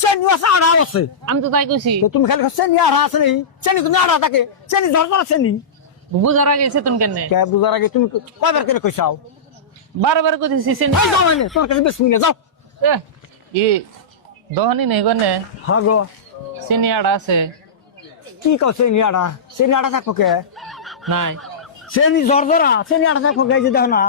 চেনি আছে আড়া আছে। আমি তো তাই কইছি। তো তুমি খালি চেনি আড়া আছে নি? চেনি তুমি আড়া থাকে, চেনি ঝরঝরা চেনি। বুঝার আগে চেতন কেন? কে বুঝার আগে তুমি কয়বার করে কইছাও? বারবার কইতেছি চেনি। এই যাও মানে তোর কাছে বেশ মিনে যাও। ই দহনি নেই গনে হ্যাঁ গো, চেনি আড়া আছে কি কও চেনি আড়া? চেনি আড়া থাকবো কে? নাই চেনি ঝরঝরা চেনি আড়া থাকবো কে? এই যে দেখো না।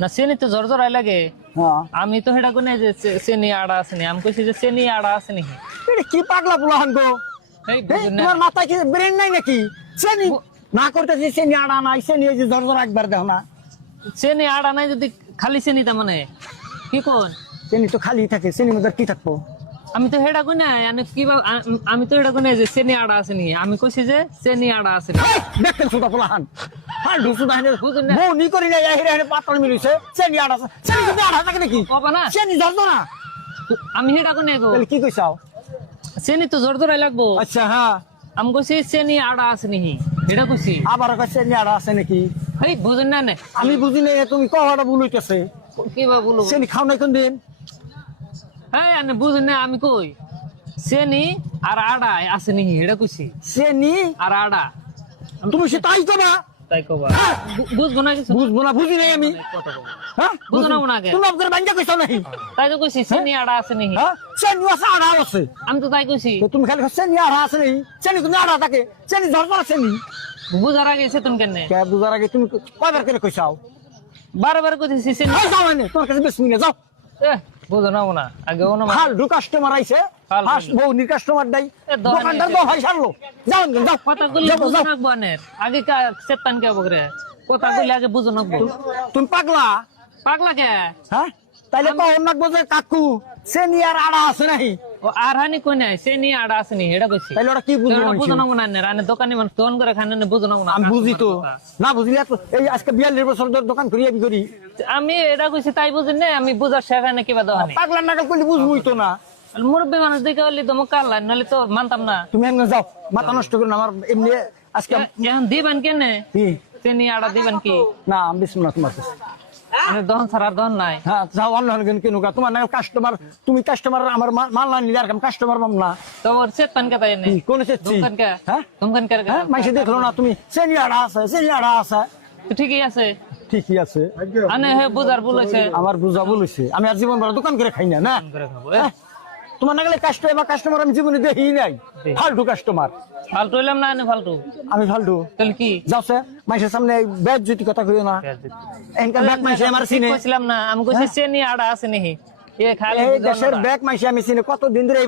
না চেনি তো জর্জরাই লাগে। হ্যাঁ, আমি তো সেটা কোনে যে চেনি আড়া আছে নি, আমি কইছি যে চেনি আড়া আছে নি। এটা কি পাগলা বুলাহান গো? এই এই, বুঝুন না। তোমার মাথায় কি ব্রেন নাই নাকি? চেনি না করতেছি, চেনি আড়া নাই, চেনি এই যে ঝরঝরা একবার দেখো না। চেনি আড়া নাই যদি খালি চেনি তার মানে কি কোন? চেনি তো খালি থাকে, চেনির মধ্যে কি থাকবো? আমি তো সেটা কোনে আমি তো এটা কোনে যে চেনি আড়া আছে নি, আমি কইছি যে চেনি আড়া আছে নি। দেখতেন সুদা পোলাহান আর ঢুসুদা হেনে বুঝুন না। বউ নি করি না এই হেনে পাতল মিলিছে চেনি আড়া আছে। চেনি কিন্তু আড়া থাকে নাকি? কবা না চেনি ঝরঝরা। আমি সেটা কোনে গো তাহলে কি কইছাও? চেনি তো জর্জরাই লাগবো। আচ্ছা হ্যাঁ, আমি কইছি চেনি আড়া আছে নি, এটা কইছি। আবার কই চেনি আড়া আছে নাকি? এই বুঝুন না না আমি বুঝি না, তুমি কওয়াটা ভুল হইতেছে। কি বা বলবো? চেনি খাও নাই কোন দিন? হ্যাঁ আপনি বুঝুন না, আমি কই চেনি আর আড়া আছে নি, এটা কইছি। চেনি আর আড়া তুমি সে তাই কবা? তাই কবা হ্যাঁ, বুঝবো না কিছু। বুঝবো না, বুঝি নাই আমি। কথা কবা হ্যাঁ, বুঝো না মনে আগে। তুমি আপনার বাঞ্জা কইছো নাই? তাই তো কইছি চেনি আড়া আছে নি। হ্যাঁ, চেনি আছে আড়া আছে। আমি তো তাই কইছি। তো তুমি খালি চেনি আড়া আছে নাই? চেনি কিন্তু আড়া থাকে, চেনি ঝরঝরা চেনি। বুঝার আগে চেতন কেন? কে বুঝার আগে তুমি কয়বার করে কইছাও? বারবার কইতেছি চেনি। এই যাও মানে তোর কাছে বেশ মিনে যাও। বুঝো না না আগে ও না ফালতু কাস্টমার আইছে, ফালতু। ফার্স্ট বউ নি কাস্টমার নাই, এ দোকানে দোকানদার এসে- তো হয় সারলো। যাও না, যাও কথা কইলে যাও, বুঝো যাও। না বনের আগে চেতন কে বকরে কথা কইলে আগে বুঝো না। তুমি পাগলা? পাগলা কে? হ্যাঁ, তাইলে তো অন্য বোঝে কাকু চেনি আর আড়া আছে নাই? ও আর হানি কই নাই চেনি আড়া আছে নি, এটা কইছি। তাইলে ওরা কি বুঝবো? বুঝো না মনে না রানে দোকানে মানুষ ফোন করে খান না, বুঝো না মনে। আমি বুঝি তো, না বুঝলি এত এই আজকে 42 বছর ধরে দোকান করি আমি করি। আমি এটা কইছি তাই বুঝেন না, আমি বুঝার শেখানে কিবা দোকানে পাগলা নাটক করলে বুঝবই তো না। মুরব্বী মানুষ দেখে হলে তো মুখ কাল্লা, নাহলে তো মানতাম না। তুমি এমনি যাও, মাথা নষ্ট করো না আমার এমনি আজকে। এখন দিবেন কেনে কি? চেনি আড়া দিবেন কি? না আমি বিষ্ণু না তোমার কাছে। মানে দহন ছাড়া আর দহন নাই। হ্যাঁ যাও, অন্য কেনুকা তোমার না কাস্টমার, তুমি কাস্টমার আমার মাল না নিলে আর কাস্টমার পাম না। তোর চেতন কে তাই নেই কোন চেচ্ছি? দোকান কে? হ্যাঁ, দোকান কে? হ্যাঁ, মাইসে দেখলো না তুমি চেনি আড়া আছে, চেনি আড়া আছে। তো ঠিকই আছে। ঠিকই আছে, আনে হে বুঝার ভুল হইছে। আমার বুঝা বলেছে। আমি আর জীবন ভরা দোকান করে খাই না না। করে খাবো হ্যাঁ, তোমার না গেলে কাস্টমার আমি জীবনে দেখি নাই। ফালতু কাস্টমার। ফালতু হইলাম না, আনে ফালতু আমি ফালতু তাহলে কি? যাও সে মাইসের সামনে বেদ যদি কথা কইও না। এনকার ব্যাগ মাইসে আমার ঠিক চিনে, কইছিলাম না, আমি কইছি চেনি আড়া আছে নি। এ খালি এই বুঝাও না দেশের বা। ব্যাগ মাইসে আমি চিনে কত দিন ধরে।